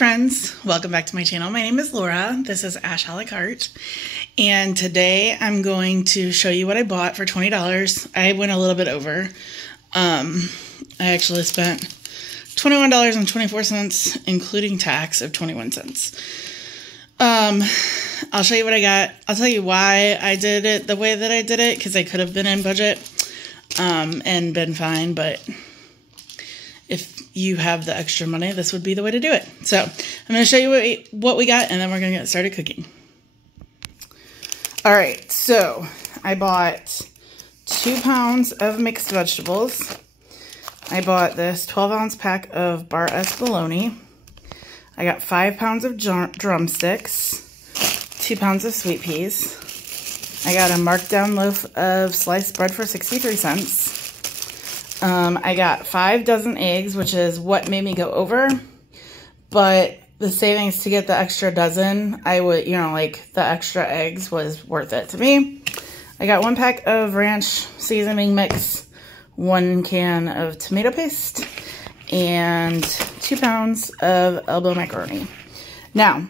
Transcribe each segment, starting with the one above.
friends, welcome back to my channel. My name is Laura. This is Ashalacarte, and today I'm going to show you what I bought for $20. I went a little bit over. I actually spent $21.24, including tax of 21 cents. I'll show you what I got. I'll tell you why I did it the way that I did it, because I could have been in budget and been fine, but if you have the extra money, this would be the way to do it. So I'm going to show you what we got, and then we're going to get started cooking. All right, so I bought 2 pounds of mixed vegetables. I bought this 12-ounce pack of bar S bologna. I got 5 pounds of drumsticks, 2 pounds of sweet peas. I got a marked down loaf of sliced bread for 63 cents. I got 5 dozen eggs, which is what made me go over, but the savings to get the extra dozen, I would, like the extra eggs was worth it to me. I got 1 pack of ranch seasoning mix, 1 can of tomato paste, and 2 pounds of elbow macaroni. Now,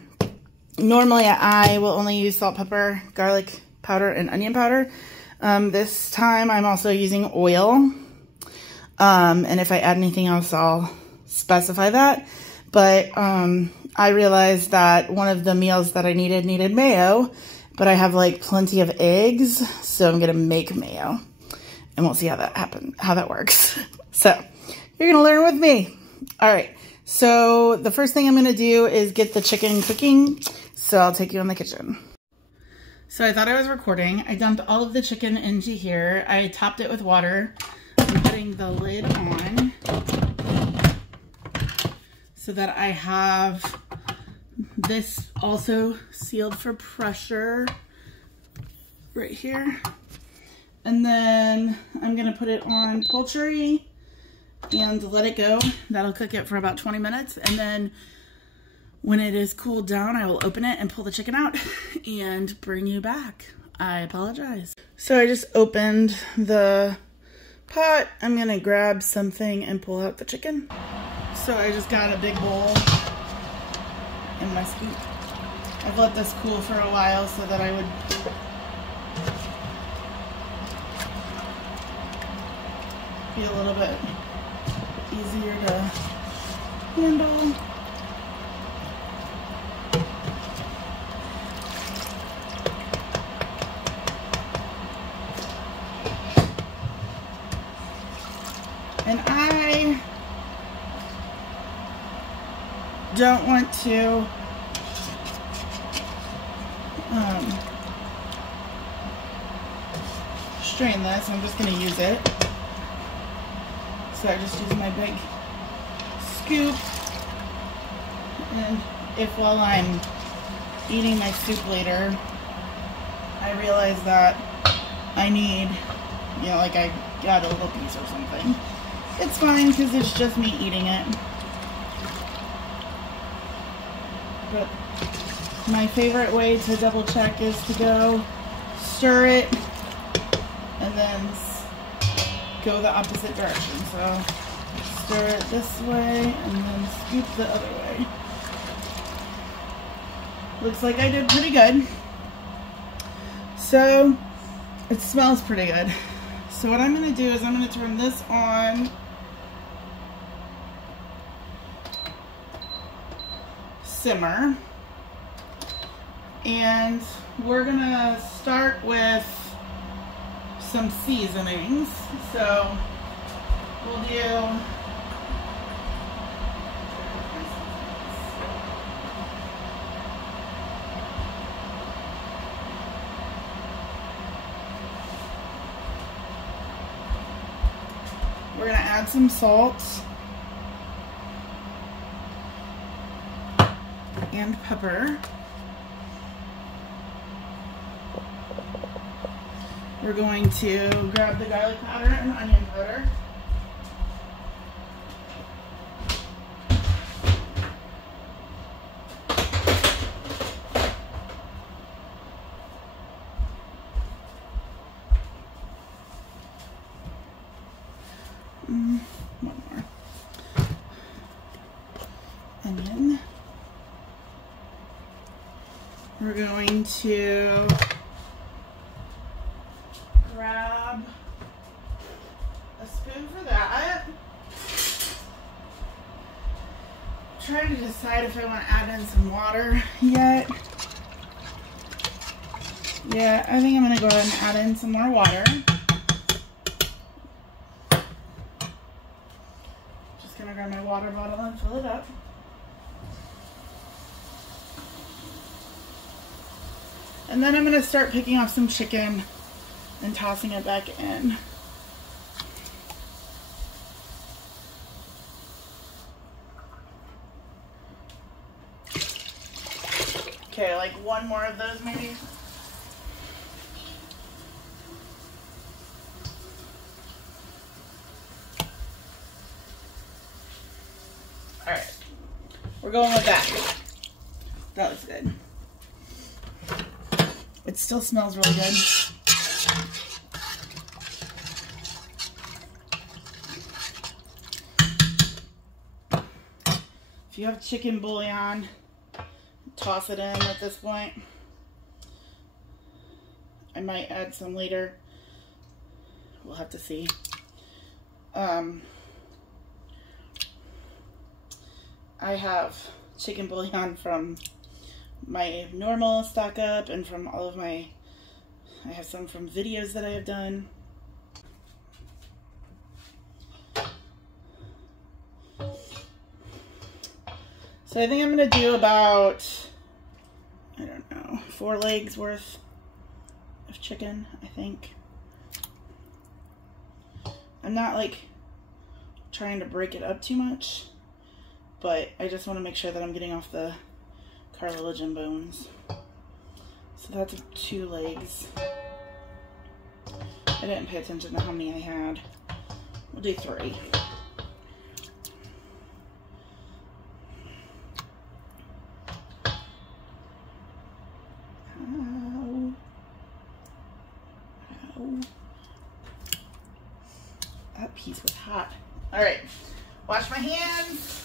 normally I will only use salt, pepper, garlic powder, and onion powder. This time I'm also using oil. And if I add anything else, I'll specify that. But I realized that one of the meals that I needed mayo, but I have like plenty of eggs, so I'm gonna make mayo, and we'll see how that works. So you're gonna learn with me. All right. So the first thing I'm gonna do is get the chicken cooking. So I'll take you in the kitchen. So I thought I was recording. I dumped all of the chicken into here. I topped it with water. I'm putting the lid on so that I have this also sealed for pressure right here. And then I'm gonna put it on poultry and let it go. That'll cook it for about 20 minutes. And then when it is cooled down, I will open it and pull the chicken out and bring you back. I apologize. So I just opened the pot. I'm gonna grab something and pull out the chicken. So I just got a big bowl and my scoop. I've let this cool for a while so that I would be a little bit easier to handle. And I don't want to strain this. I'm just going to use it. So I just use my big scoop. And if while I'm eating my soup later, I realize that I need, like I got a little piece or something, it's fine because it's just me eating it. But my favorite way to double check is to go stir it and then go the opposite direction. So stir it this way and then scoop the other way. Looks like I did pretty good. So it smells pretty good. So what I'm going to do is I'm going to turn this on. Simmer. And we're going to start with some seasonings. So we'll do we're going to add some salt and pepper. We're going to grab the garlic powder and onion powder. One more. Onion. we're going to grab a spoon for that. Trying to decide if I want to add in some water yet. Yeah, I think I'm going to go ahead and add in some more water. Just going to grab my water bottle and fill it up. And then I'm going to start picking off some chicken and tossing it back in. Okay, like one more of those maybe. All right, we're going with that. That looks good. It still smells really good. If you have chicken bouillon, toss it in at this point. I might add some later. We'll have to see. I have chicken bouillon from my normal stock up and from all of my, I have some from videos that I have done. So I think I'm going to do about, I don't know, 4 legs worth of chicken, I think. I'm not like trying to break it up too much, but I just want to make sure that I'm getting off the cartilage and bones. So that's 2 legs. I didn't pay attention to how many I had. We'll do 3. Ow. Ow. That piece was hot. All right, wash my hands.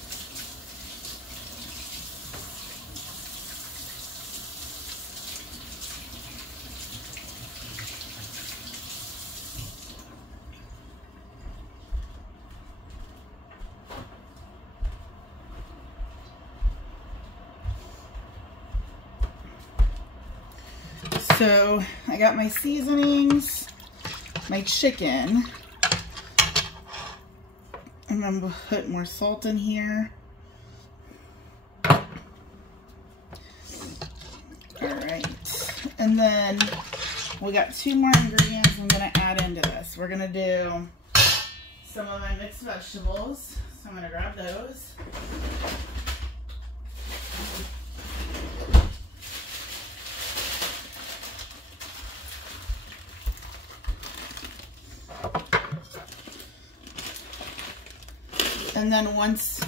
So I got my seasonings, my chicken. I'm gonna put more salt in here. All right, and then we got 2 more ingredients I'm gonna add into this. We're gonna do some of my mixed vegetables, so I'm gonna grab those. And then once,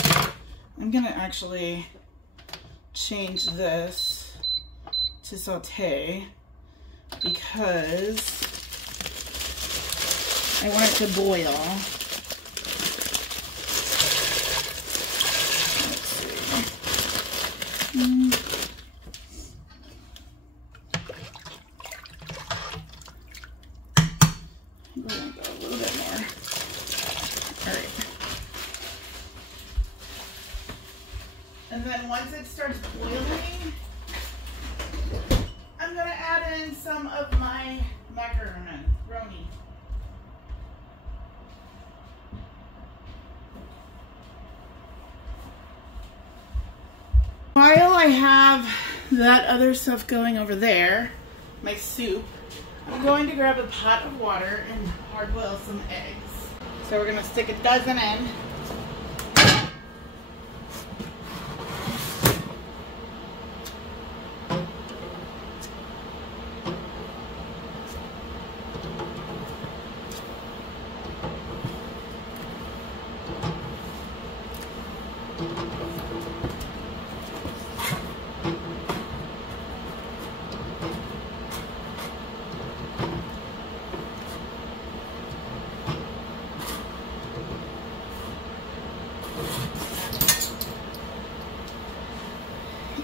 I'm gonna actually change this to saute because I want it to boil. Let's see. I'm gonna go a little bit more. All right. And then once it starts boiling, I'm going to add in some of my macaroni. While I have that other stuff going over there, my soup, I'm going to grab a pot of water and hard boil some eggs. So we're going to stick a dozen in.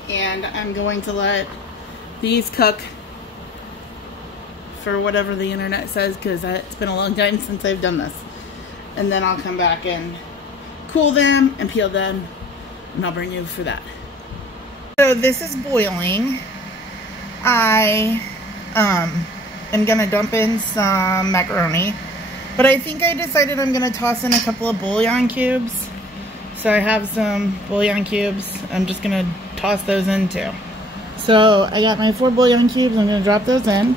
And I'm going to let These cook for whatever the internet says, because it's been a long time since I've done this. And then I'll come back and cool them and peel them, and I'll bring you for that. So this is boiling. I am gonna dump in some macaroni, but I think I decided I'm gonna toss in a couple of bouillon cubes. So I have some bouillon cubes. I'm just gonna toss those in too. So I got my 4 bouillon cubes. I'm gonna drop those in.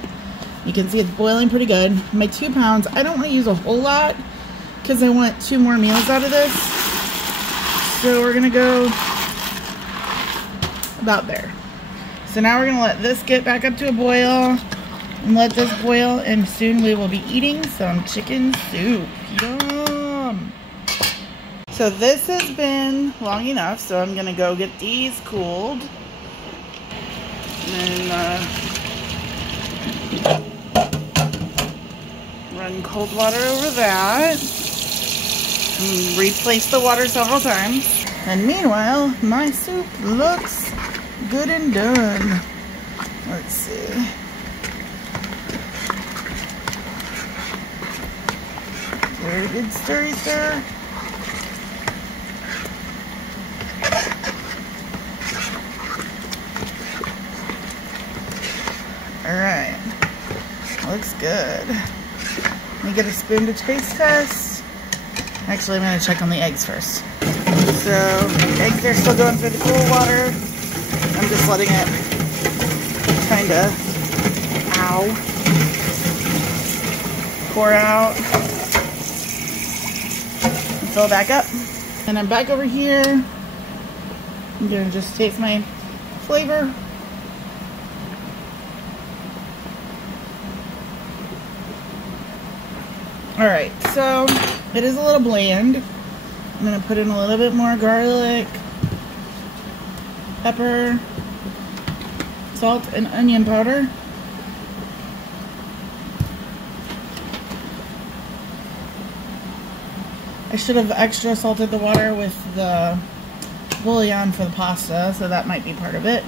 You can see it's boiling pretty good. My 2 pounds, I don't want to use a whole lot because I want 2 more meals out of this. So we're gonna go about there. So now we're gonna let this get back up to a boil and let this boil, and soon we will be eating some chicken soup. Yum! So this has been long enough, so I'm gonna go get these cooled. And run cold water over that. And replace the water several times. And meanwhile, my soup looks good and done. Let's see. Very good stirry stir. Alright. Looks good. Let me get a spoon to taste test. Actually, I'm going to check on the eggs first. So, eggs are still going through the cool water. I'm just letting it kind of, pour out. And fill back up. And I'm back over here. I'm going to just taste my flavor. Alright, so it is a little bland. I'm going to put in a little bit more garlic, pepper, salt, and onion powder. I should have extra salted the water with the bouillon for the pasta, so that might be part of it.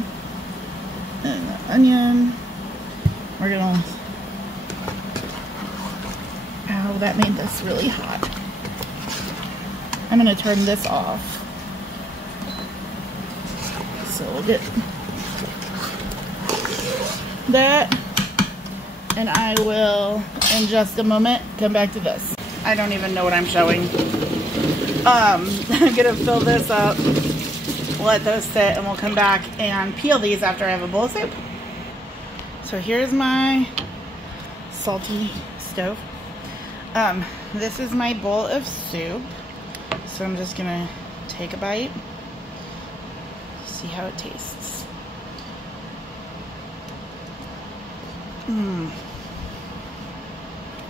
And the onion. We're going to... Ow, that made this really hot. I'm going to turn this off. So we'll get that. And I will, in just a moment, come back to this. I don't even know what I'm showing. I'm going to fill this up, let those sit, and we'll come back and peel these after I have a bowl of soup. So here's my salty stove. This is my bowl of soup. So I'm just gonna take a bite, see how it tastes.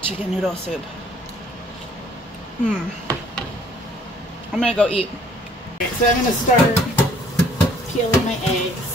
Chicken noodle soup. I'm gonna go eat. So I'm gonna start peeling my eggs.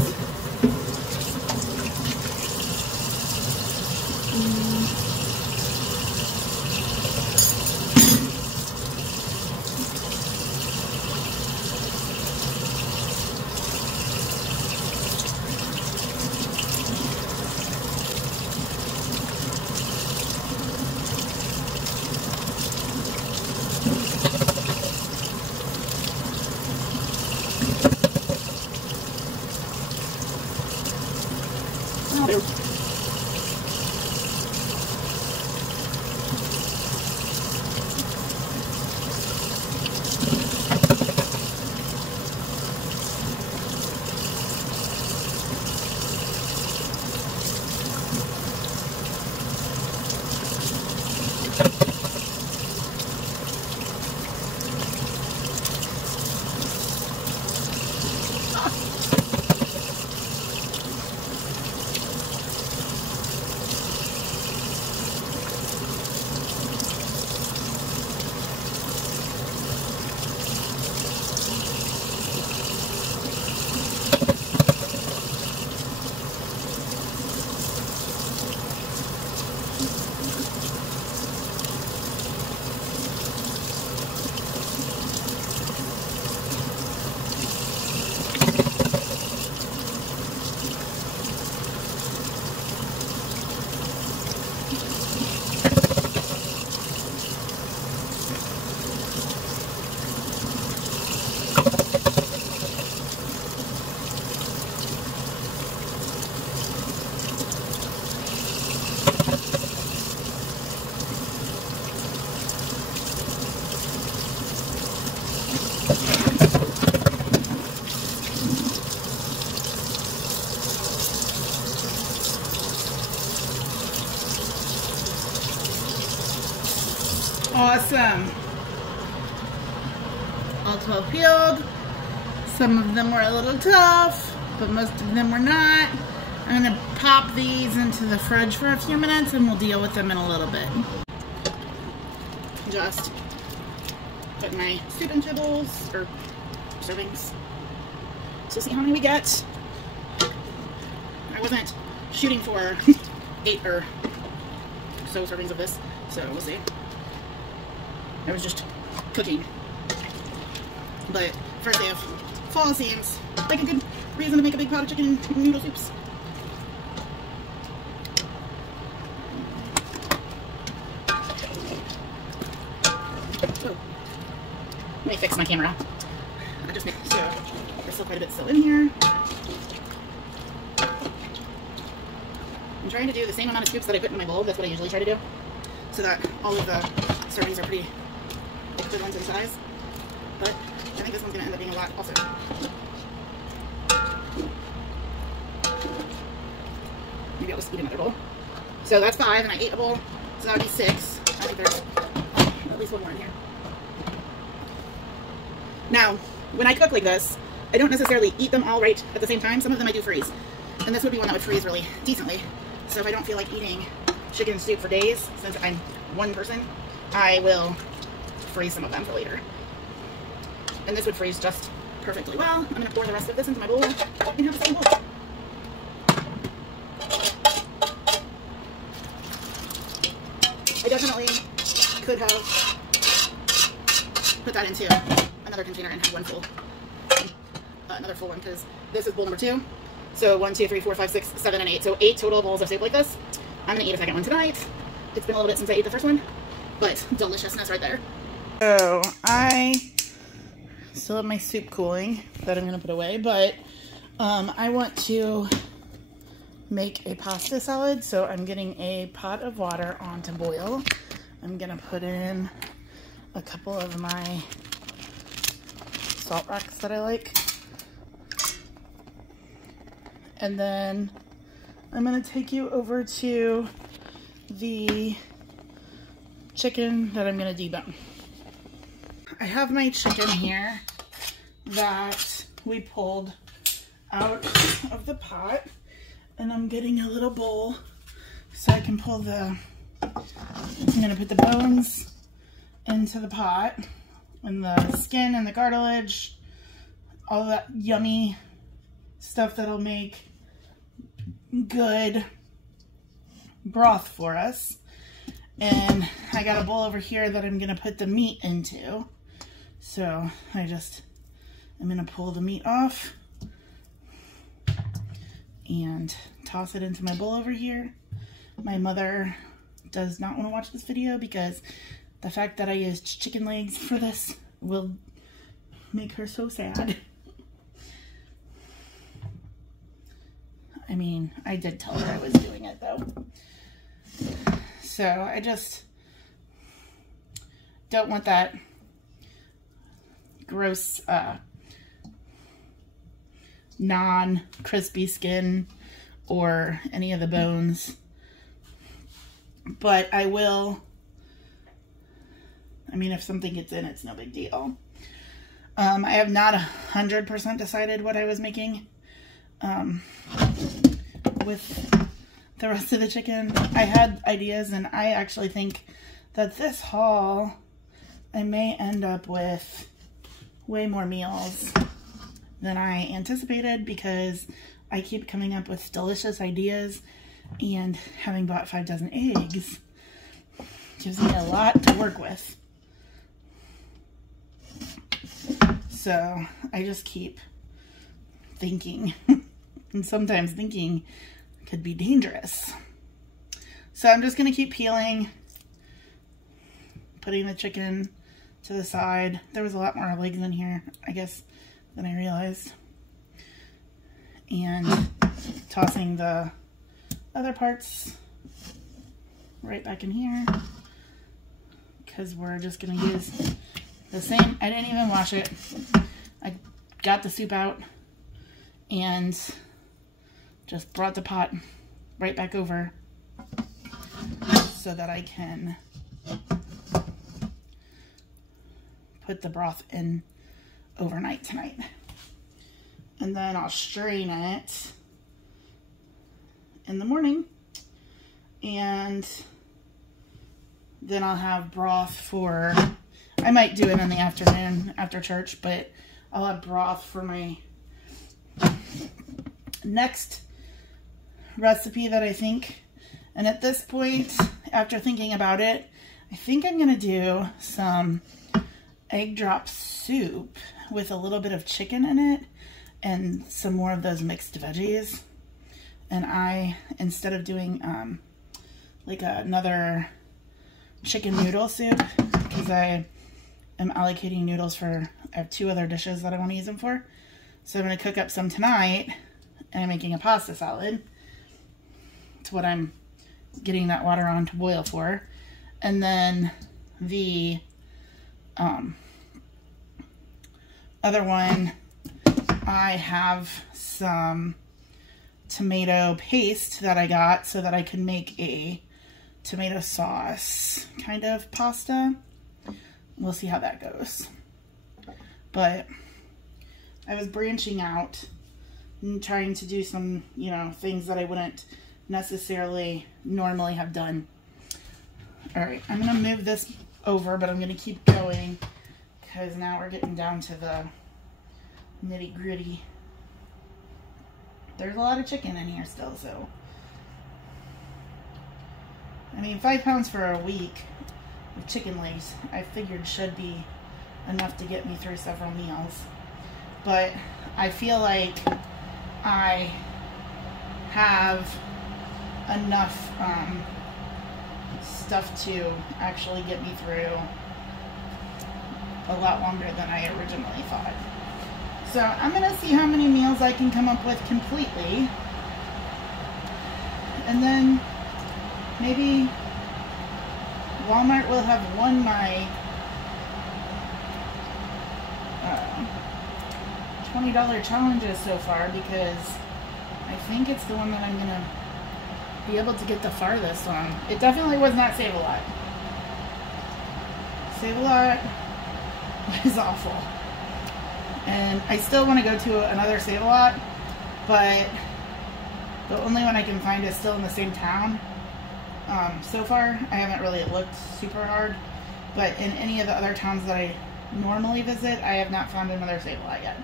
Awesome. All 12 peeled. Some of them were a little tough, but most of them were not. I'm gonna pop these into the fridge for a few minutes and we'll deal with them in a little bit. Just put my soup into bowls, or servings, to see how many we get. I wasn't shooting for 8 or so servings of this, so we'll see. I was just cooking. But first day of fall seems like a good reason to make a big pot of chicken noodle soups. Oh, let me fix my camera. I just made, so there's still quite a bit still in here. I'm trying to do the same amount of scoops that I put in my bowl. That's what I usually try to do, so that all of the servings are pretty equivalent in size. But I think this one's going to end up being a lot also. Maybe I'll just eat another bowl. So that's 5, and I ate a bowl, so that would be 6. I think there's at least one more in here. Now, when I cook like this, I don't necessarily eat them all right at the same time. Some of them I do freeze. And this would be one that would freeze really decently. So if I don't feel like eating chicken soup for days, since I'm one person, I will freeze some of them for later. And this would freeze just perfectly well. I'm going to pour the rest of this into my bowl and have the same bowl. I definitely could have put that into another container and had one full, another full one, because this is bowl number 2. So 1, 2, 3, 4, 5, 6, 7, and 8. So 8 total bowls of soup like this. I'm going to eat a second one tonight. It's been a little bit since I ate the first one, but deliciousness right there. So I still have my soup cooling that I'm going to put away, but I want to make a pasta salad, so I'm getting a pot of water on to boil. I'm going to put in a couple of my salt rocks that I like. And then I'm going to take you over to the chicken that I'm going to debone. I have my chicken here that we pulled out of the pot, and I'm getting a little bowl so I can pull the, I'm going to put the bones into the pot, and the skin and the cartilage, all that yummy stuff that'll make good broth for us. And I got a bowl over here that I'm going to put the meat into. So I'm going to pull the meat off and toss it into my bowl over here. My mother does not want to watch this video because the fact that I used chicken legs for this will make her so sad. I mean, I did tell her I was doing it though. So I just don't want that gross non-crispy skin or any of the bones. But I will, I mean, if something gets in, it's no big deal. I have not 100% decided what I was making with the rest of the chicken. I had ideas, and I actually think that this haul, I may end up with way more meals than I anticipated, because I keep coming up with delicious ideas, and having bought 5 dozen eggs gives me a lot to work with. So I just keep thinking, and sometimes thinking could be dangerous. So I'm just going to keep peeling, putting the chicken to the side. There was a lot more legs in here, I guess, than I realized. And tossing the other parts right back in here, because we're just going to use the same. I didn't even wash it. I got the soup out and just brought the pot right back over so that I can put the broth in overnight tonight. And then I'll strain it in the morning, and then I'll have broth for, I might do it in the afternoon after church, but I'll have broth for my next recipe that I think. And at this point, after thinking about it, I think I'm gonna do some egg drop soup with a little bit of chicken in it and some more of those mixed veggies. And I, instead of doing like another chicken noodle soup, because I am allocating noodles for, I have 2 other dishes that I want to use them for. So I'm going to cook up some tonight, and I'm making a pasta salad. It's what I'm getting that water on to boil for. And then the other one, I have some tomato paste that I got so that I can make a tomato sauce kind of pasta. We'll see how that goes. But I was branching out and trying to do some, you know, things that I wouldn't necessarily normally have done. All right, I'm gonna move this over, but I'm gonna keep going because now we're getting down to the nitty gritty. There's a lot of chicken in here still, so. I mean, 5 pounds for a week of chicken legs, I figured should be enough to get me through several meals. But I feel like I have enough stuff to actually get me through a lot longer than I originally thought. So I'm gonna see how many meals I can come up with completely, and then maybe Walmart will have won my $20 challenges so far, because I think it's the one that I'm gonna be able to get the farthest on. It definitely was not Save-A-Lot. Save-A-Lot was awful. And I still want to go to another Save-A-Lot, but the only one I can find is still in the same town. So far, I haven't really looked super hard, but in any of the other towns that I normally visit, I have not found another Save-A-Lot yet.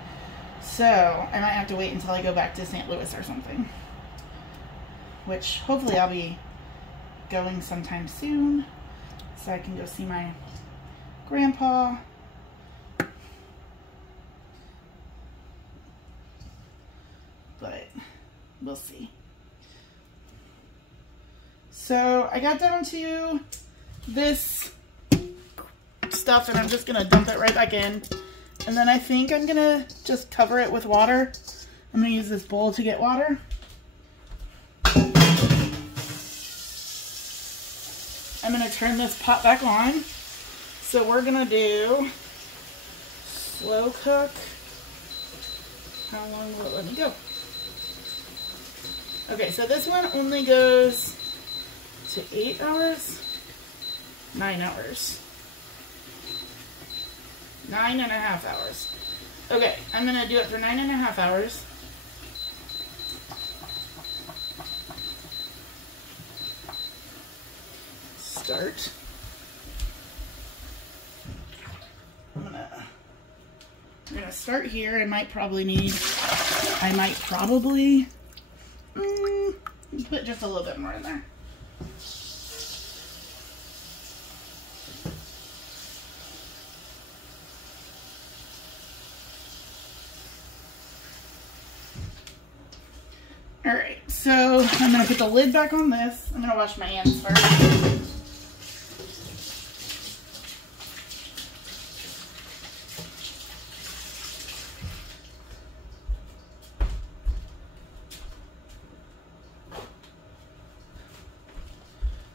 So I might have to wait until I go back to St. Louis or something, which hopefully I'll be going sometime soon, so I can go see my grandpa. But we'll see. So I got down to this stuff, and I'm just gonna dump it right back in. And then I think I'm gonna just cover it with water. I'm gonna use this bowl to get water. I'm gonna turn this pot back on. So we're gonna do slow cook. How long will it let me go? Okay, so this one only goes to 8 hours, 9 hours, 9.5 hours. Okay, I'm gonna do it for 9.5 hours. Start. I'm gonna start here. I might probably put just a little bit more in there. All right, so I'm gonna put the lid back on this. I'm gonna wash my hands first.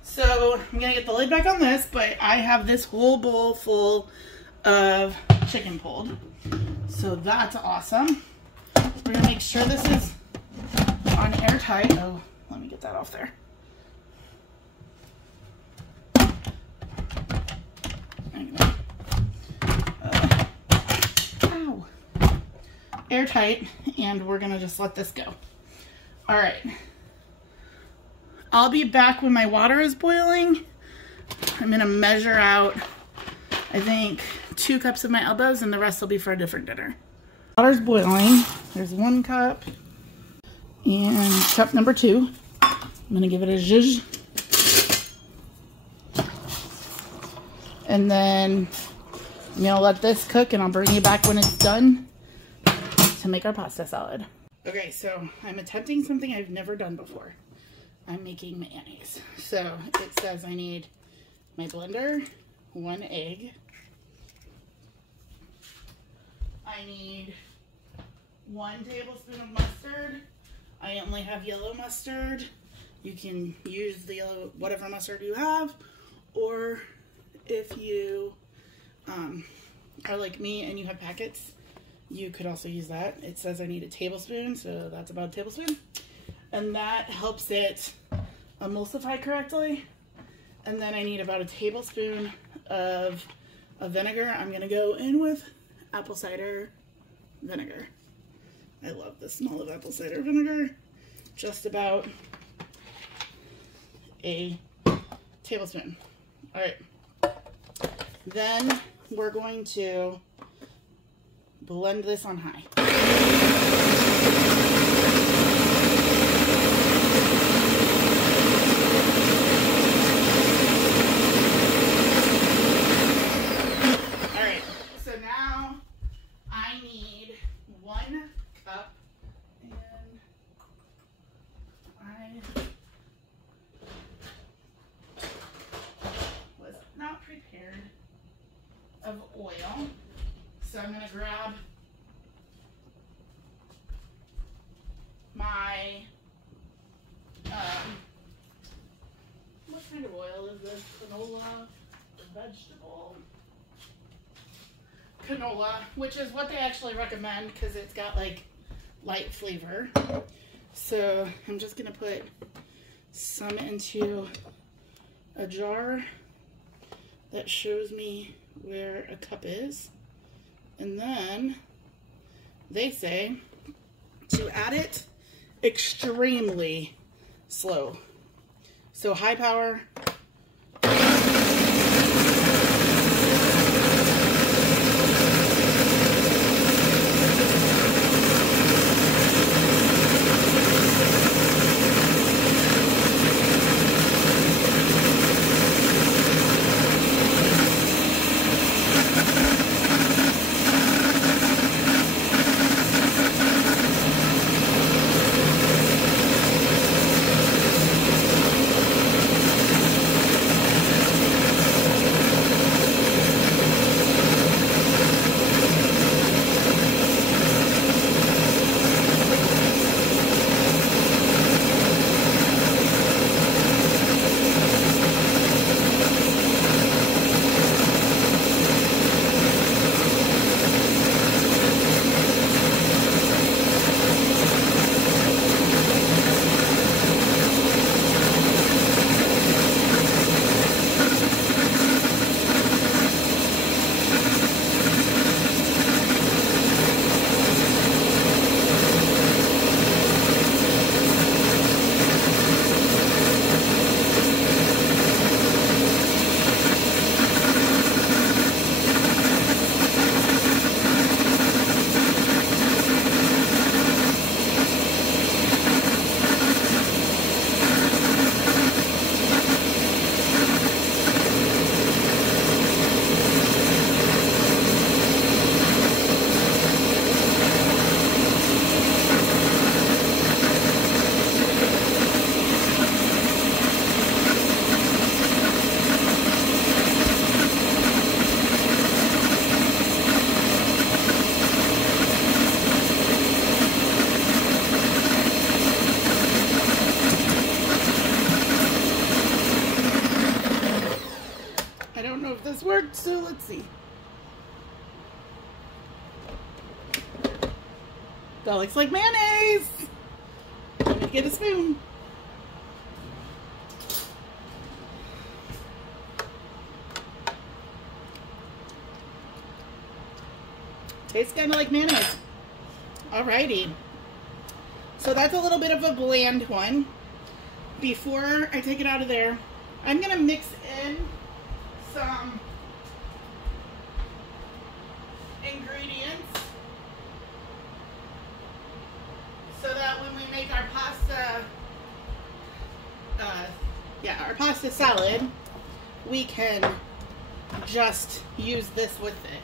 So I'm gonna get the lid back on this, but I have this whole bowl full of chicken pulled. So that's awesome. We're gonna make sure this is on airtight. Oh, let me get that off there. I'm gonna airtight, and we're gonna just let this go. All right. I'll be back when my water is boiling. I'm gonna measure out, I think, 2 cups of my elbows, and the rest will be for a different dinner. Water's boiling. There's 1 cup and cup number 2. I'm gonna give it a zhuzh. And then I'm gonna let this cook, and I'll bring you back when it's done to make our pasta salad. Okay, so I'm attempting something I've never done before. I'm making mayonnaise. So it says I need my blender, 1 egg. I need 1 tablespoon of mustard. I only have yellow mustard. You can use the yellow, whatever mustard you have, or if you are like me and you have packets, you could also use that. It says I need a tablespoon, so that's about a tablespoon. And that helps it emulsify correctly. And then I need about a tablespoon of vinegar. I'm gonna go in with apple cider vinegar. I love the smell of apple cider vinegar. Just about a tablespoon. All right. Then we're going to blend this on high. All right, so now I need 1 cup, and I was not prepared of oil. So I'm going to grab my, what kind of oil is this? Canola, vegetable canola, which is what they actually recommend because it's got like light flavor. So I'm just going to put some into a jar that shows me where a cup is. And then they say to add it extremely slow. So high power. This worked, so let's see. That looks like mayonnaise. Let me get a spoon. Tastes kind of like mayonnaise. Alrighty. So that's a little bit of a bland one. Before I take it out of there, I'm gonna mix in some ingredients so that when we make our pasta, our pasta salad, we can just use this with it.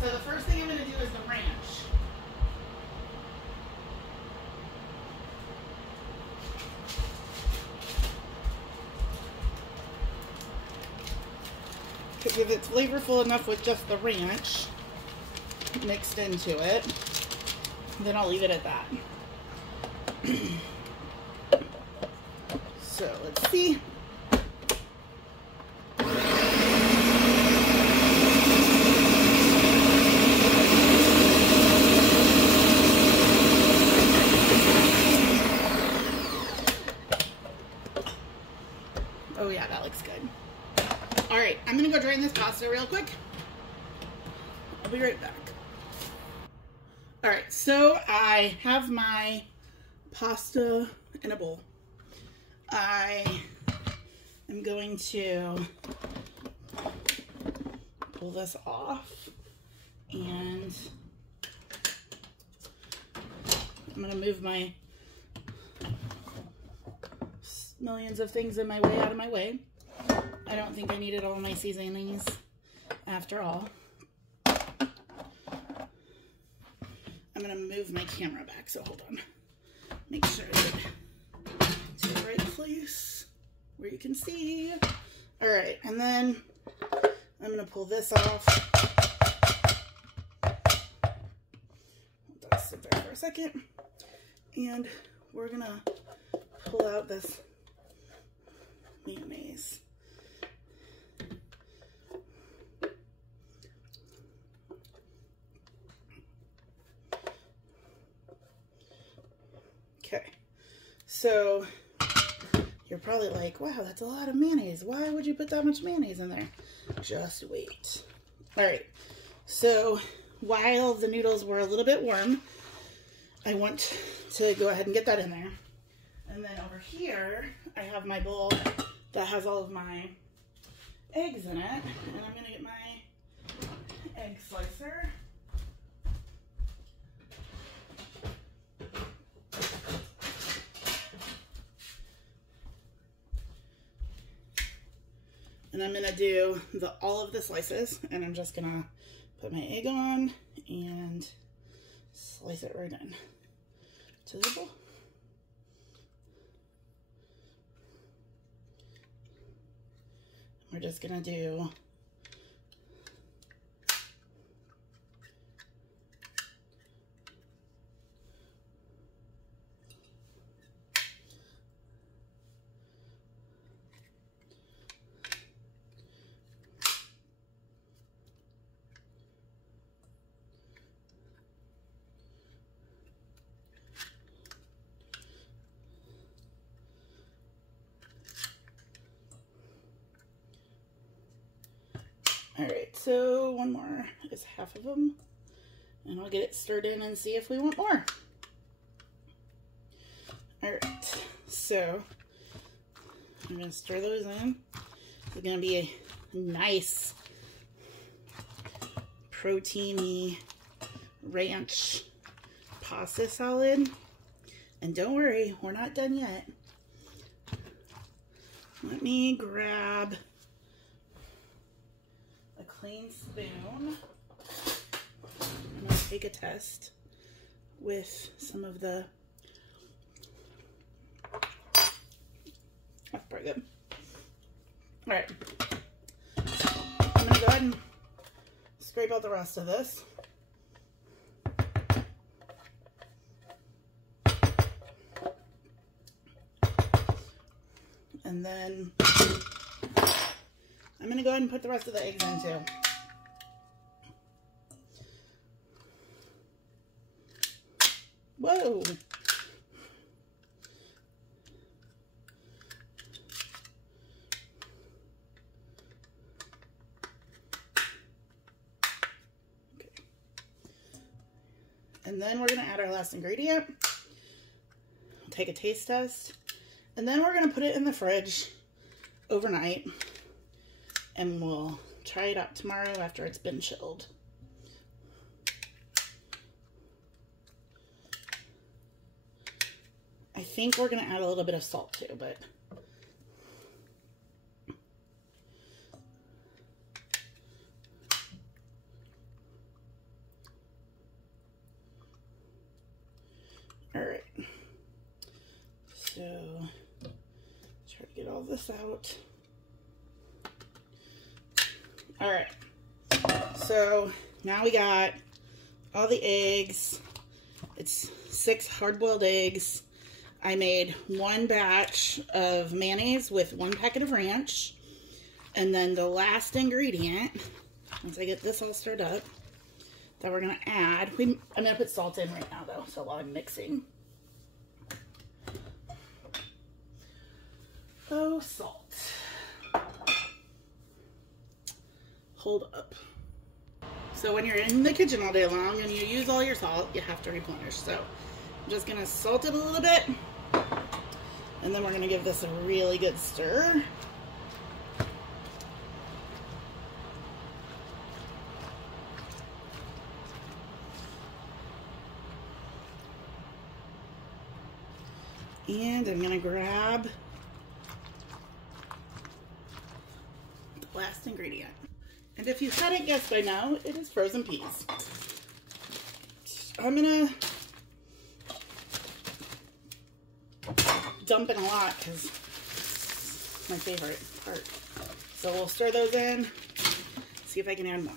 So the first thing I'm gonna do is the ranch. Because if it's flavorful enough with just the ranch mixed into it, then I'll leave it at that. So let's see. Oh yeah, that looks good. All right, I'm gonna go drain this pasta real quick. I'll be right back. All right, so I have my pasta in a bowl. I am going to pull this off, and I'm gonna move my millions of things in my way out of my way. I don't think I needed all my seasonings after all. I'm gonna move my camera back, so hold on. Make sure that it's in the right place where you can see. All right, and then I'm gonna pull this off. Let that sit there for a second. And we're gonna pull out this mayonnaise. Okay, so you're probably like, wow, that's a lot of mayonnaise. Why would you put that much mayonnaise in there? Just wait. All right, so while the noodles were a little bit warm, I want to go ahead and get that in there. And then over here, I have my bowl that has all of my eggs in it. And I'm gonna get my egg slicer. And I'm gonna do all of the slices, and I'm just gonna put my egg on and slice it right in to the bowl. We're just gonna do all right, so one more is half of them, and I'll get it stirred in and see if we want more. All right, so I'm gonna stir those in. It's gonna be a nice proteiny ranch pasta salad. And don't worry, we're not done yet. Let me grab a clean spoon. I'm gonna take a test with some of the, that's pretty good. All right, I'm gonna go ahead and scrape out the rest of this. And then I'm gonna go ahead and put the rest of the eggs in too. Whoa. And then we're gonna add our last ingredient. Take a taste test. And then we're gonna put it in the fridge overnight. And we'll try it out tomorrow after it's been chilled. I think we're gonna add a little bit of salt too, but all right. So try to get all this out. All right. So now we got all the eggs. It's 6 hard-boiled eggs. I made 1 batch of mayonnaise with 1 packet of ranch. And then the last ingredient, once I get this all stirred up, that we're gonna add, I'm gonna put salt in right now though, so while I'm mixing. Oh, salt. Hold up. So when you're in the kitchen all day long and you use all your salt, you have to replenish. So I'm just gonna salt it a little bit. And then we're gonna give this a really good stir. And I'm gonna grab the last ingredient. And if you hadn't guessed by now, it is frozen peas. I'm gonna dump in a lot because it's my favorite part. So we'll stir those in, see if I can add more.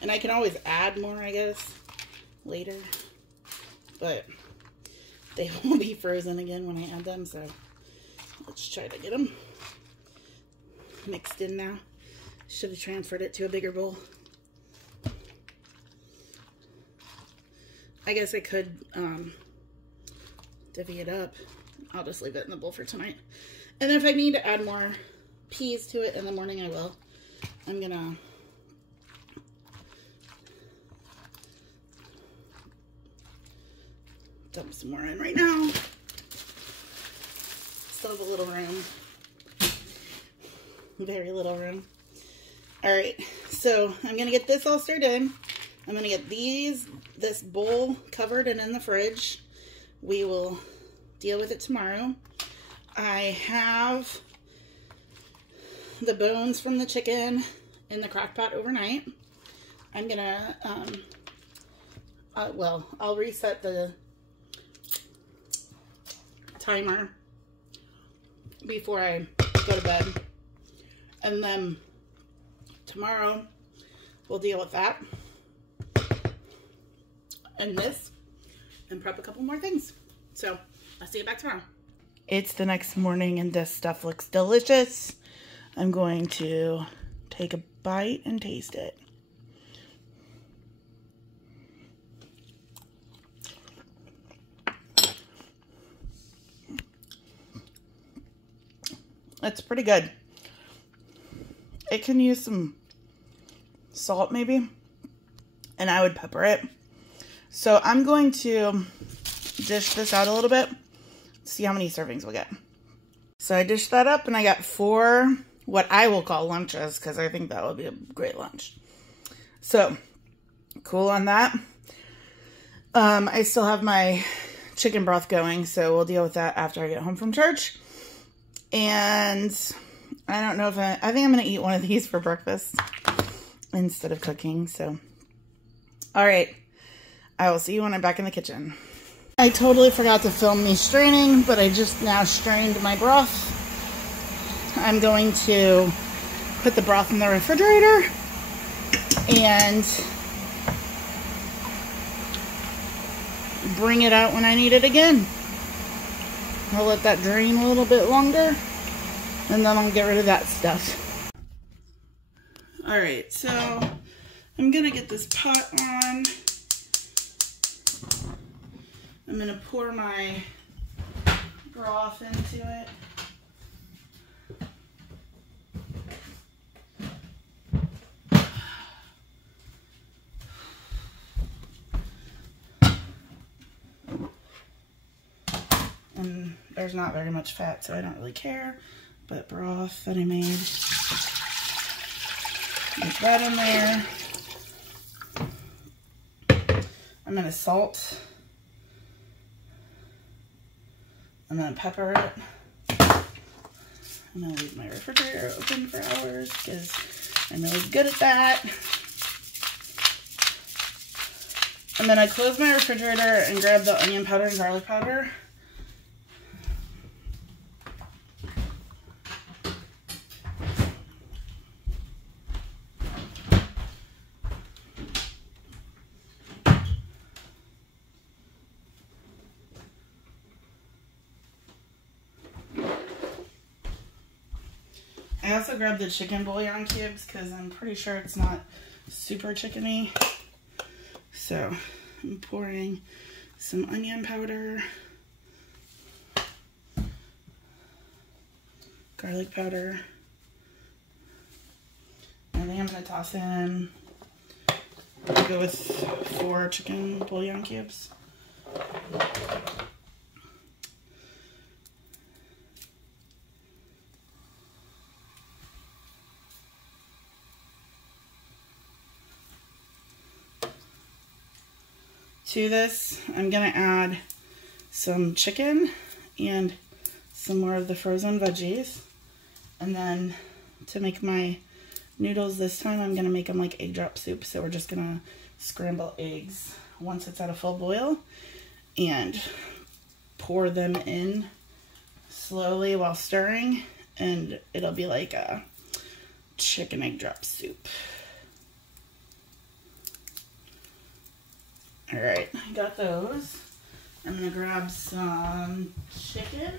And I can always add more, I guess, later. But they will be frozen again when I add them, so let's try to get them mixed in now. Should have transferred it to a bigger bowl. I guess I could divvy it up. I'll just leave it in the bowl for tonight. And if I need to add more peas to it in the morning, I will. I'm gonna dump some more in right now. Still have a little room. Very little room. All right, so I'm gonna get this all stirred in. I'm gonna get this bowl covered and in the fridge. We will deal with it tomorrow. I have the bones from the chicken in the crock pot overnight. I'm gonna, well, I'll reset the timer before I go to bed. And then tomorrow we'll deal with that and this and prep a couple more things. So I'll see you back tomorrow. It's the next morning and this stuff looks delicious. I'm going to take a bite and taste it. It's pretty good. It can use some salt maybe, and I would pepper it. So I'm going to dish this out a little bit, see how many servings we'll get. So I dished that up and I got 4 what I will call lunches because I think that would be a great lunch. So cool on that. I still have my chicken broth going, so we'll deal with that after I get home from church. And I don't know if I think I'm going to eat one of these for breakfast instead of cooking. So, all right. I will see you when I'm back in the kitchen. I totally forgot to film me straining, but I just now strained my broth. I'm going to put the broth in the refrigerator and bring it out when I need it again. I'll let that drain a little bit longer, and then I'll get rid of that stuff. All right, so I'm gonna get this pot on. I'm gonna pour my broth into it. there's not very much fat, so I don't really care. But broth that I made, get that in there. I'm gonna salt. I'm gonna pepper it. I'm gonna leave my refrigerator open for hours because I'm really good at that. And then I close my refrigerator and grab the onion powder and garlic powder. I also grabbed the chicken bouillon cubes because I'm pretty sure it's not super chickeny. So I'm pouring some onion powder, garlic powder. I think I'm going to toss in, I'll go with 4 chicken bouillon cubes. To this, I'm gonna add some chicken and some more of the frozen veggies. And then to make my noodles this time, I'm gonna make them like egg drop soup. So we're just gonna scramble eggs once it's at a full boil and pour them in slowly while stirring, and it'll be like a chicken egg drop soup. All right, I got those. I'm gonna grab some chicken.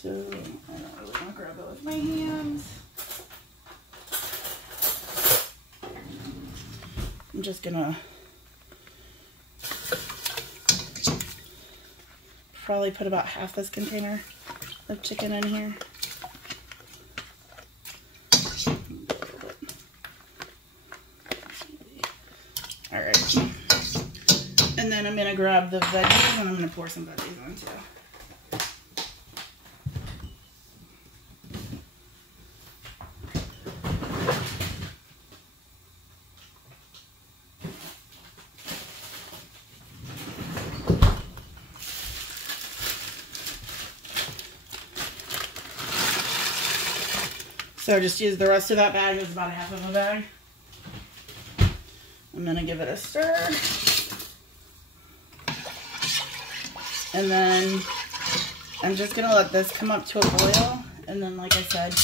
So I don't really want to grab it with my hands. I'm just gonna probably put about half this container of chicken in here. All right, and then I'm gonna grab the veggies and I'm gonna pour some veggies on too. So just use the rest of that bag. It's about half of a bag. I'm gonna give it a stir. And then I'm just gonna let this come up to a boil. And then, like I said,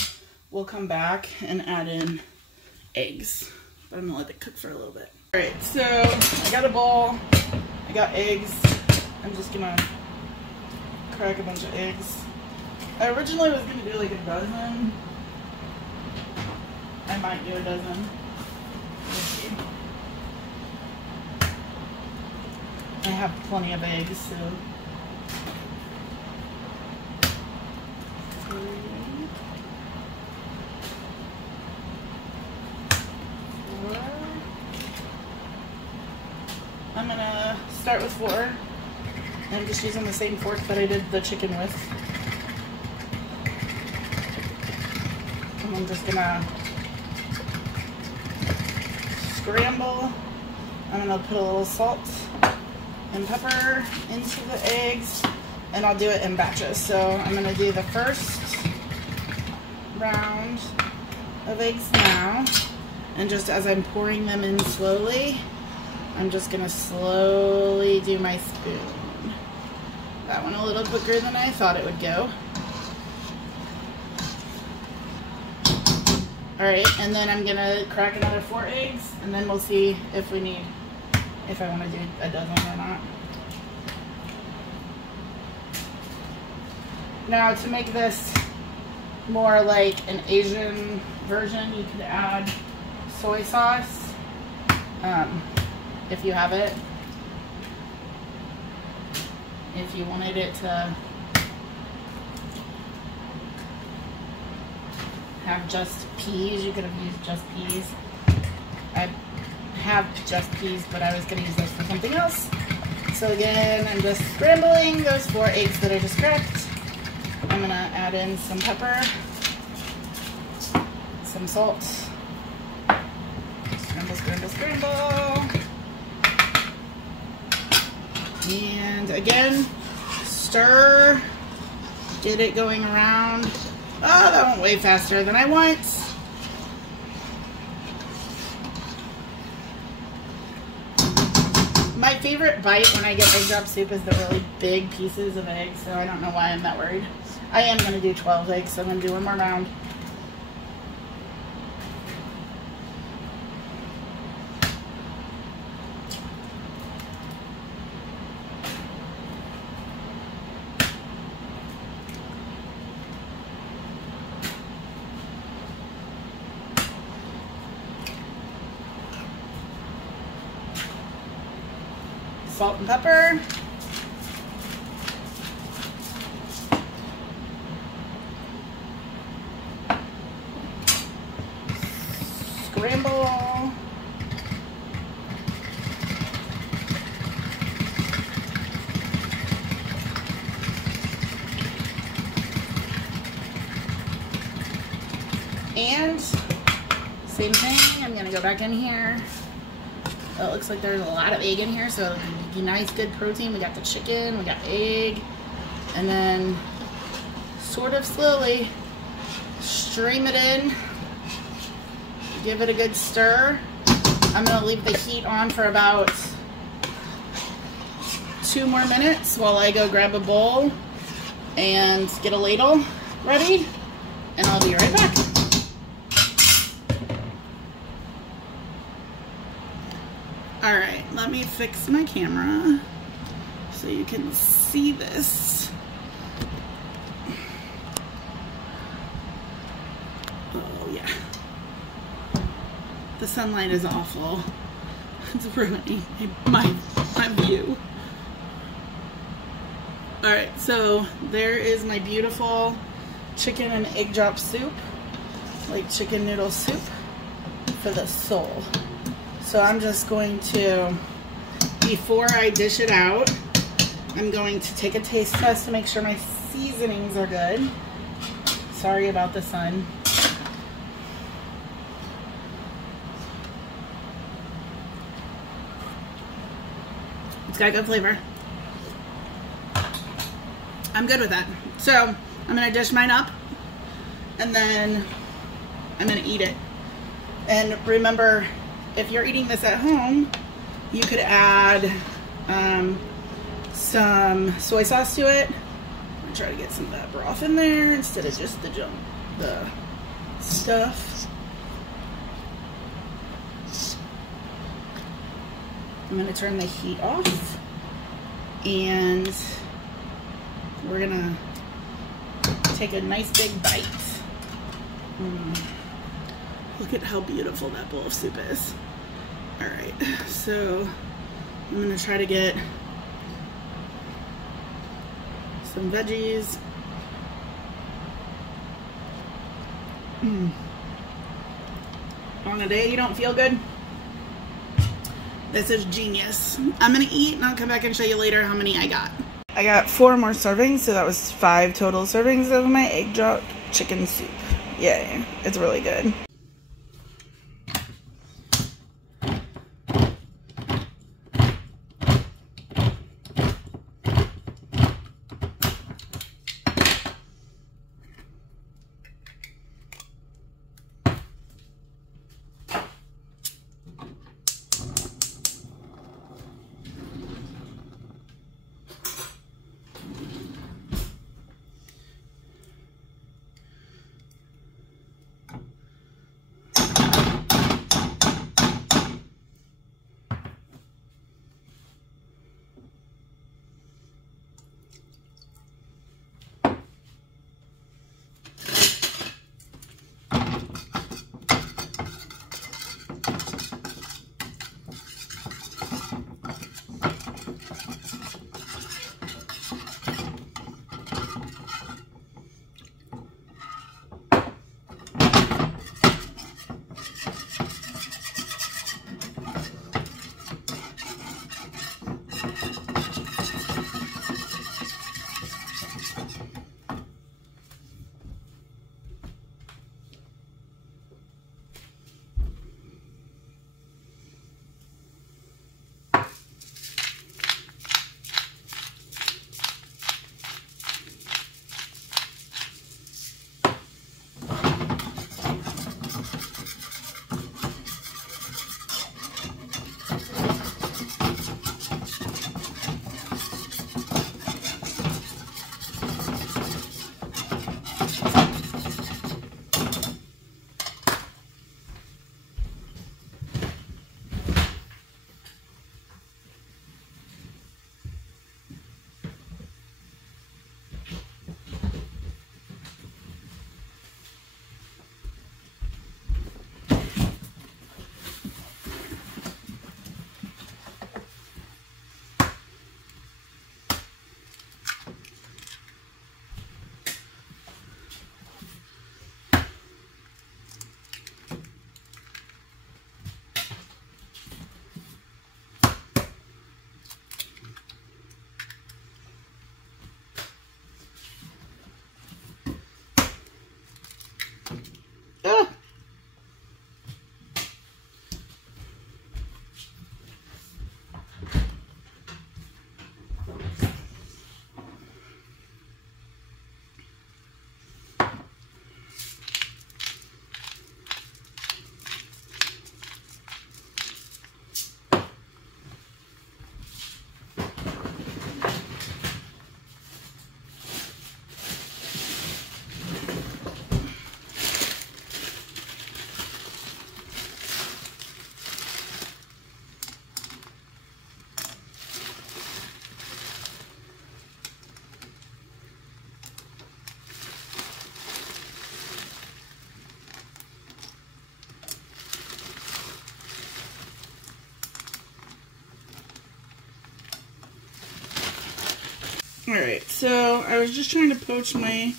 we'll come back and add in eggs. But I'm gonna let it cook for a little bit. All right, so I got a bowl. I got eggs. I'm just gonna crack a bunch of eggs. I originally was gonna do like a dozen. I might do a dozen. Let's see. I have plenty of eggs, so 3, 4. I'm gonna start with 4. I'm just using the same fork that I did the chicken with. And I'm just gonna scramble. I'm gonna put a little salt and pepper into the eggs, and I'll do it in batches. So I'm gonna do the first round of eggs now, and just as I'm pouring them in slowly, I'm just gonna slowly do my spoon. That one a little quicker than I thought it would go. All right, and then I'm gonna crack another 4 eggs, and then we'll see if I want to do a dozen or not. Now, to make this more like an Asian version, you could add soy sauce, if you have it. If you wanted it to have just peas, you could have used just peas. I have just peas, but I was going to use those for something else. So again, I'm just scrambling those 4 eggs that I just cracked. I'm going to add in some pepper, some salt. Scramble, scramble, scramble. And again, stir. Get it going around. Oh, that went way faster than I want. My favorite bite when I get egg drop soup is the really big pieces of egg, so I don't know why I'm that worried. I am going to do 12 eggs, so I'm going to do one more round. Salt and pepper. Scramble. And same thing, I'm gonna go back in here. Oh, it looks like there's a lot of egg in here, so nice good protein. We got the chicken, we got egg, and then sort of slowly stream it in. Give it a good stir. I'm gonna leave the heat on for about 2 more minutes while I go grab a bowl and get a ladle ready, and I'll be right back. All right, let me fix my camera so you can see this. Oh yeah. The sunlight is awful. It's ruining my view. All right, so there is my beautiful chicken and egg drop soup, like chicken noodle soup for the soul. So I'm just going to, before I dish it out, I'm going to take a taste test to make sure my seasonings are good. Sorry about the sun. It's got good flavor. I'm good with that. So I'm gonna dish mine up and then I'm gonna eat it. And remember, if you're eating this at home, you could add some soy sauce to it. I'm gonna try to get some of that broth in there instead of just the stuff. I'm gonna turn the heat off and we're gonna take a nice big bite. Look at how beautiful that bowl of soup is. All right, so I'm gonna try to get some veggies. On a day you don't feel good, this is genius. I'm gonna eat and I'll come back and show you later how many I got. I got 4 more servings, so that was 5 total servings of my egg drop chicken soup. Yay, it's really good. Alright, so I was just trying to poach my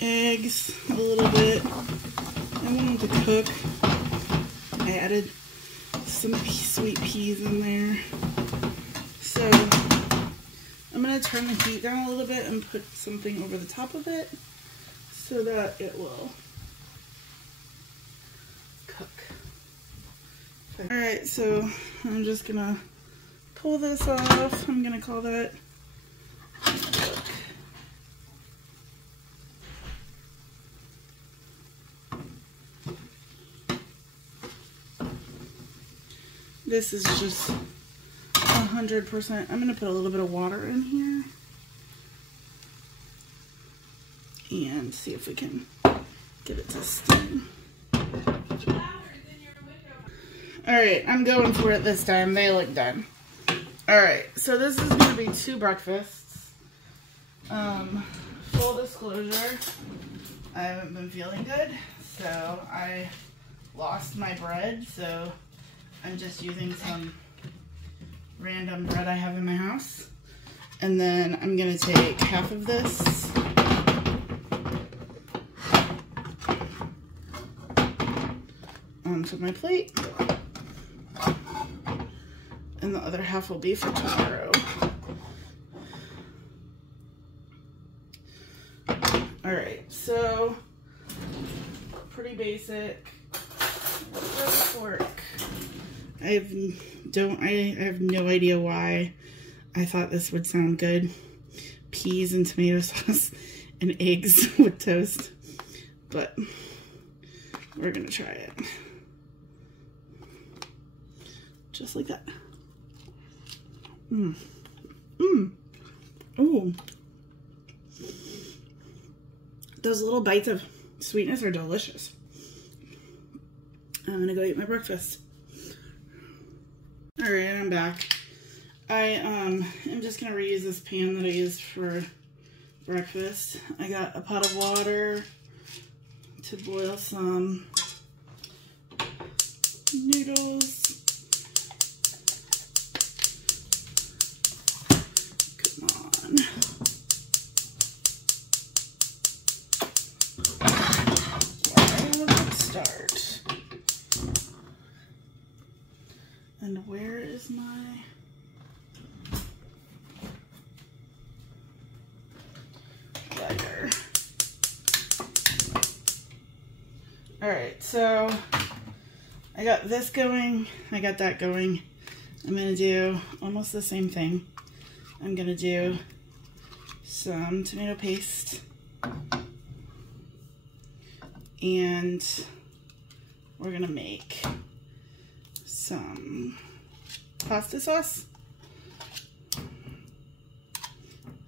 eggs a little bit. I wanted to cook. I added some sweet peas in there. So I'm going to turn the heat down a little bit and put something over the top of it so that it will cook. Alright, so I'm just going to pull this off. I'm going to call that cook. This is just 100%. I'm going to put a little bit of water in here and see if we can get it to steam. Alright, I'm going for it this time. They look done. Alright, so this is going to be 2 breakfasts. Full disclosure, I haven't been feeling good, so I lost my bread, so I'm just using some random bread I have in my house. And then I'm going to take half of this onto my plate. And the other half will be for tomorrow. Alright, so pretty basic. What does this work? I have no idea why I thought this would sound good. Peas and tomato sauce and eggs with toast. But we're gonna try it. Just like that. Ooh. Those little bites of sweetness are delicious. I'm gonna go eat my breakfast. Alright, I'm back. I am just gonna reuse this pan that I used for breakfast. I got a pot of water to boil some noodles. Come on. Let's start. And where is my lighter? Alright, so I got this going, I got that going. I'm going to do almost the same thing. I'm going to do some tomato paste and we're going to make some pasta sauce.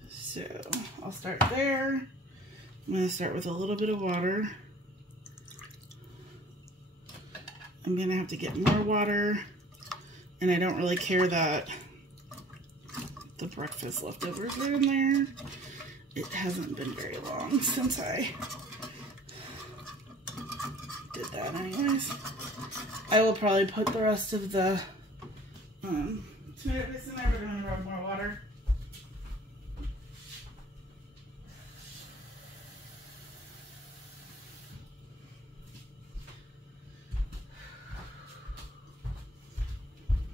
So I'll start there. I'm going to start with a little bit of water. I'm going to have to get more water, and I don't really care that the breakfast leftovers are in there. It hasn't been very long since I did that anyways. I will probably put the rest of the tomato paste in there. We're going to rub more water.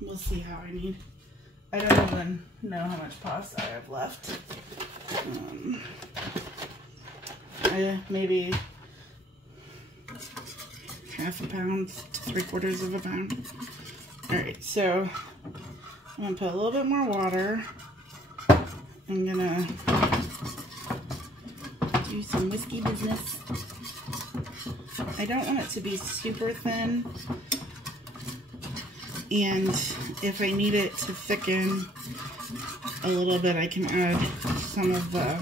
We'll see how I need. I don't even know how much pasta I have left. Maybe half a pound to 3/4 of a pound. Alright, so I'm going to put a little bit more water. I'm going to do some whiskey business. I don't want it to be super thin. And if I need it to thicken a little bit, I can add some of the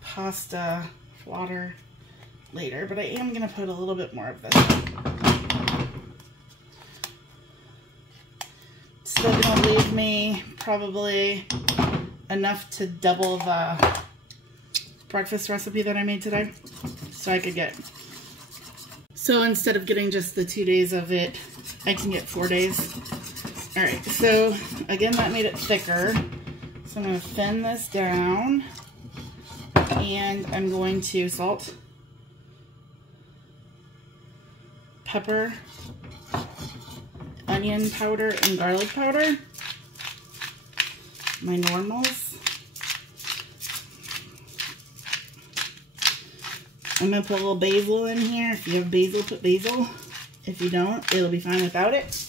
pasta water later, but I am going to put a little bit more of this. Still going to leave me probably enough to double the breakfast recipe that I made today, so I could get, so instead of getting just the 2 days of it I can get 4 days. All right, so again, that made it thicker. So I'm gonna thin this down, and I'm going to salt, pepper, onion powder, and garlic powder. My normals. I'm gonna put a little basil in here. If you have basil, put basil. If you don't, it'll be fine without it.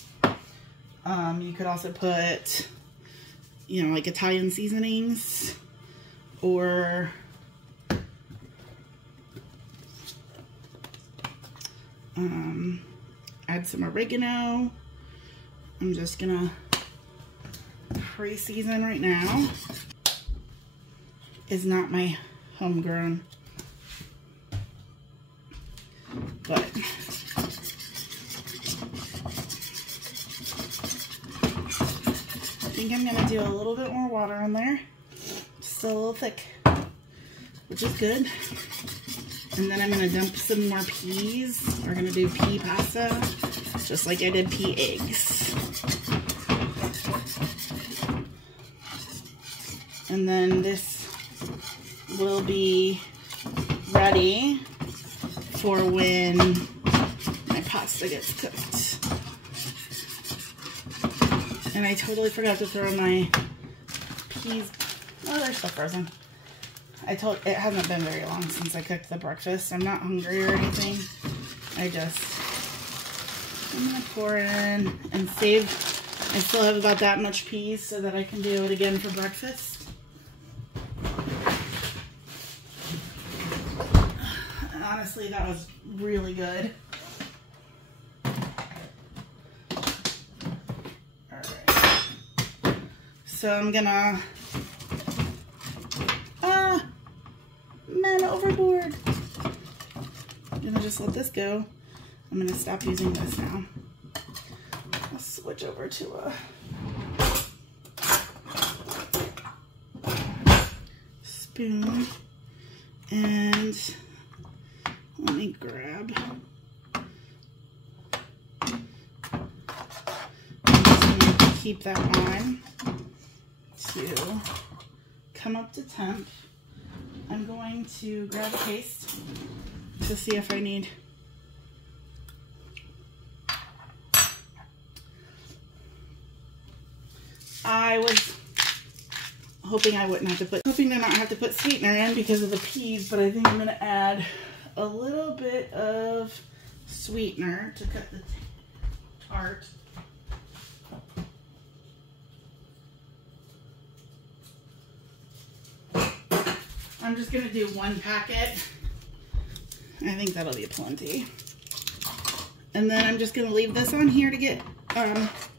You could also put, you know, like Italian seasonings, or add some oregano. I'm just gonna pre-season right now. Is not my homegrown, but I think I'm gonna do a little bit more water in there, just a little thick, which is good. And then I'm gonna dump some more peas. We're gonna do pea pasta, just like I did pea eggs. And then this will be ready for when my pasta gets cooked. And I totally forgot to throw my peas. Oh, they're still frozen. It hasn't been very long since I cooked the breakfast. I'm not hungry or anything. I'm gonna pour it in and save. I still have about that much peas so that I can do it again for breakfast. And honestly, that was really good. So I'm gonna, man, overboard. I'm gonna just let this go. I'm gonna stop using this now. I'll switch over to a spoon, and let me grab. I'm just gonna keep that on to come up to temp. I'm going to grab a paste to see if I need. I was hoping I wouldn't have to hoping to not have to put sweetener in because of the peas, but I think I'm gonna add a little bit of sweetener to cut the tart. I'm just gonna do 1 packet. I think that'll be plenty. And then I'm just gonna leave this on here to get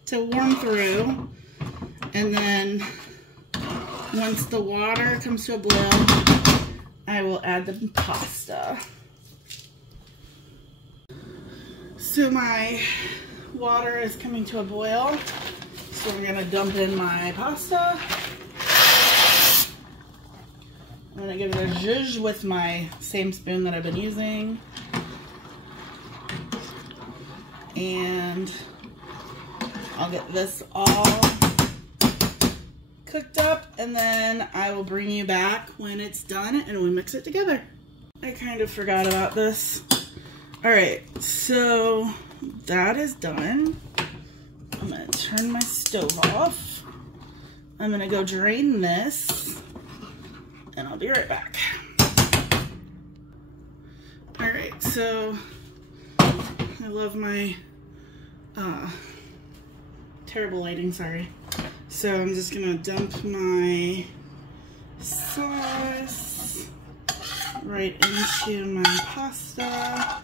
to warm through. And then once the water comes to a boil, I will add the pasta. So my water is coming to a boil. So I'm gonna dump in my pasta. I'm gonna give it a zhuzh with my same spoon that I've been using. And I'll get this all cooked up, and then I will bring you back when it's done and we mix it together. I kind of forgot about this. All right, so that is done. I'm gonna turn my stove off. I'm gonna go drain this, and I'll be right back. All right, so I love my terrible lighting, sorry. So I'm just gonna dump my sauce right into my pasta.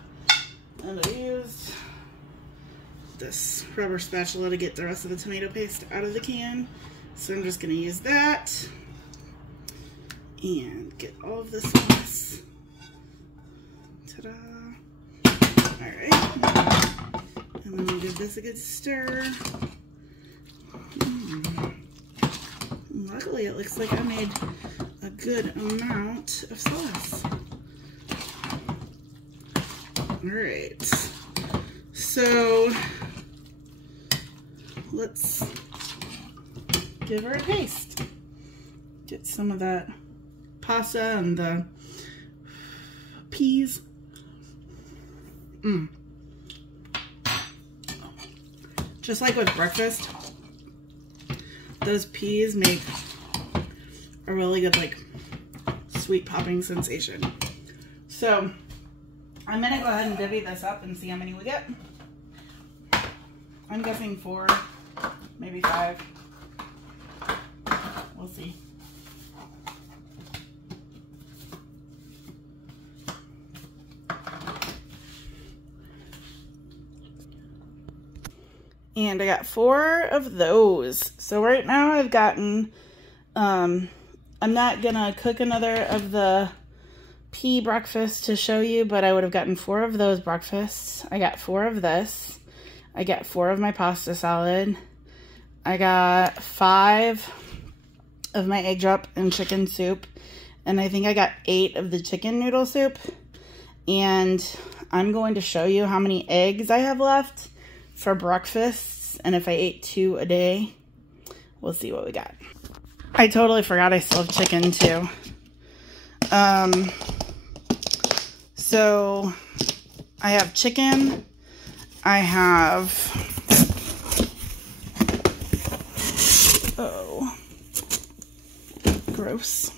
And I used this rubber spatula to get the rest of the tomato paste out of the can. So I'm just gonna use that and get all of this sauce. Ta-da! All right, and then we'll give this a good stir. Luckily, it looks like I made a good amount of sauce. All right, so let's give her a taste. Get some of that pasta and the peas. Just like with breakfast, those peas make a really good, like, sweet popping sensation. So I'm gonna go ahead and divvy this up and see how many we get. I'm guessing 4, maybe 5. We'll see. And I got 4 of those. So right now I've gotten, I'm not gonna cook another of the pea breakfast to show you, but I would have gotten 4 of those breakfasts. I got 4 of this. I got 4 of my pasta salad. I got 5 of my egg drop and chicken soup. And I think I got 8 of the chicken noodle soup. And I'm going to show you how many eggs I have left for breakfasts, and if I ate 2 a day, we'll see what we got. I totally forgot I still have chicken too. So I have chicken. I have, oh, gross.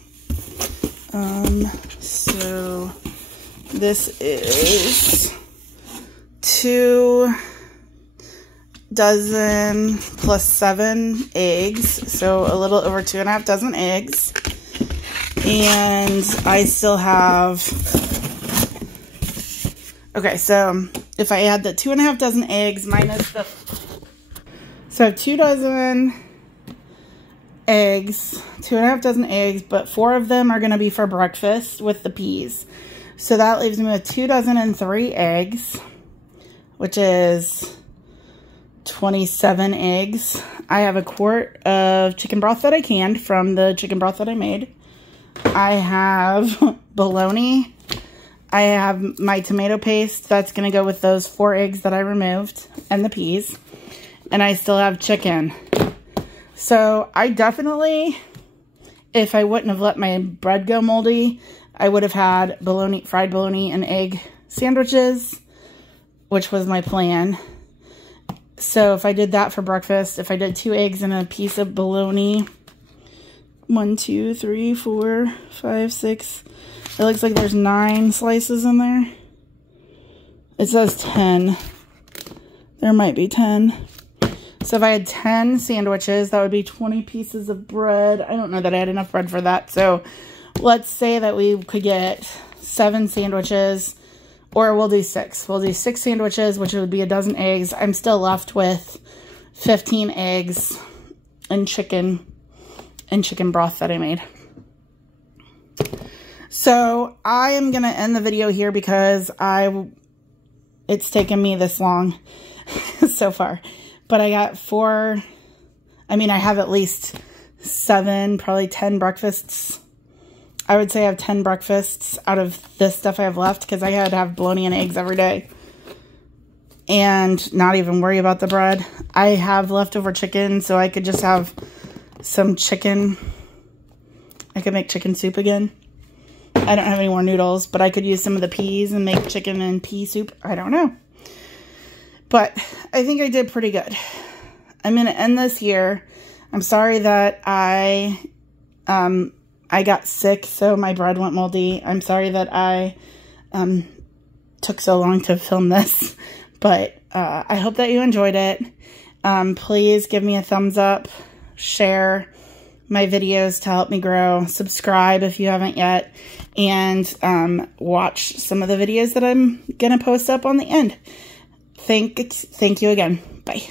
So this is 2 dozen plus 7 eggs, so a little over 2.5 dozen eggs. And I still have, okay, so if I add the 2.5 dozen eggs minus the, so I have 2 dozen eggs, 2.5 dozen eggs, but 4 of them are going to be for breakfast with the peas. So that leaves me with 2 dozen and 3 eggs, which is 27 eggs. I have a quart of chicken broth that I canned from the chicken broth that I made. I have bologna. I have my tomato paste that's going to go with those 4 eggs that I removed and the peas. And I still have chicken. So I definitely, if I wouldn't have let my bread go moldy, I would have had bologna, fried bologna and egg sandwiches, which was my plan. So if I did that for breakfast, if I did 2 eggs and a piece of bologna, 1, 2, 3, 4, 5, 6. It looks like there's 9 slices in there. It says 10. There might be 10. So if I had 10 sandwiches, that would be 20 pieces of bread. I don't know that I had enough bread for that. So let's say that we could get 7 sandwiches. Or we'll do 6. We'll do 6 sandwiches, which would be a dozen eggs. I'm still left with 15 eggs and chicken broth that I made. So I am going to end the video here because it's taken me this long so far. But I got 4, I mean, I have at least 7, probably 10 breakfasts. I would say I have 10 breakfasts out of this stuff I have left because I had to have bologna and eggs every day. And not even worry about the bread. I have leftover chicken, so I could just have some chicken. I could make chicken soup again. I don't have any more noodles, but I could use some of the peas and make chicken and pea soup. I don't know. But I think I did pretty good. I'm going to end this here. I'm sorry that I got sick, so my bread went moldy. I'm sorry that I took so long to film this, but I hope that you enjoyed it. Please give me a thumbs up, share my videos to help me grow, subscribe if you haven't yet, and watch some of the videos that I'm going to post up on the end. Thank you again. Bye.